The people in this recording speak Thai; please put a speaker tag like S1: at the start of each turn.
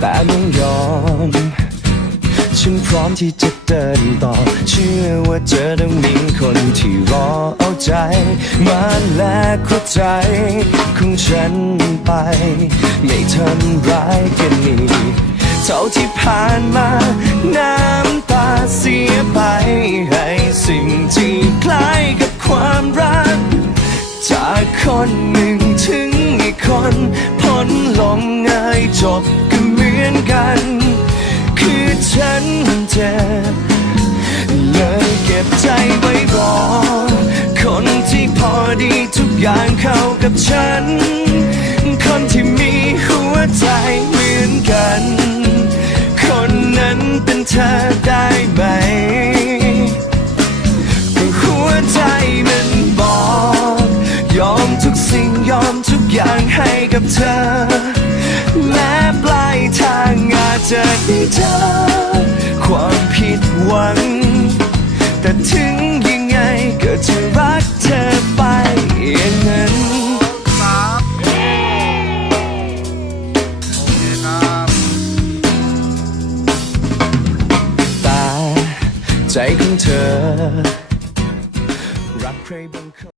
S1: แต่ไม่ยอม ฉันพร้อมที่จะเดินต่อ เชื่อว่าเจอต้องมีคนที่รอเอาใจ มาแลกหัวใจของฉันไป ไม่ทำร้ายกันอีกเท่าที่ผ่านมา น้ำตาเสียไป ให้สิ่งที่คล้ายกับความรัก จากคนหนึ่งถึงอีกคน พ้นลงง่ายจบ ฉันเจ็บเลยเก็บใจไว้รอคนที่พอดีทุกอย่างเข้ากับฉัน คนที่มีหัวใจเหมือนกัน คนนั้นเป็นเธอได้ไหมหัวใจมันบอก ยอมทุกสิ่งยอมทุกอย่างให้กับเธอและปลายทางอาจจะได้เจอ ใจของเธอ
S2: รักใครบา
S1: งคน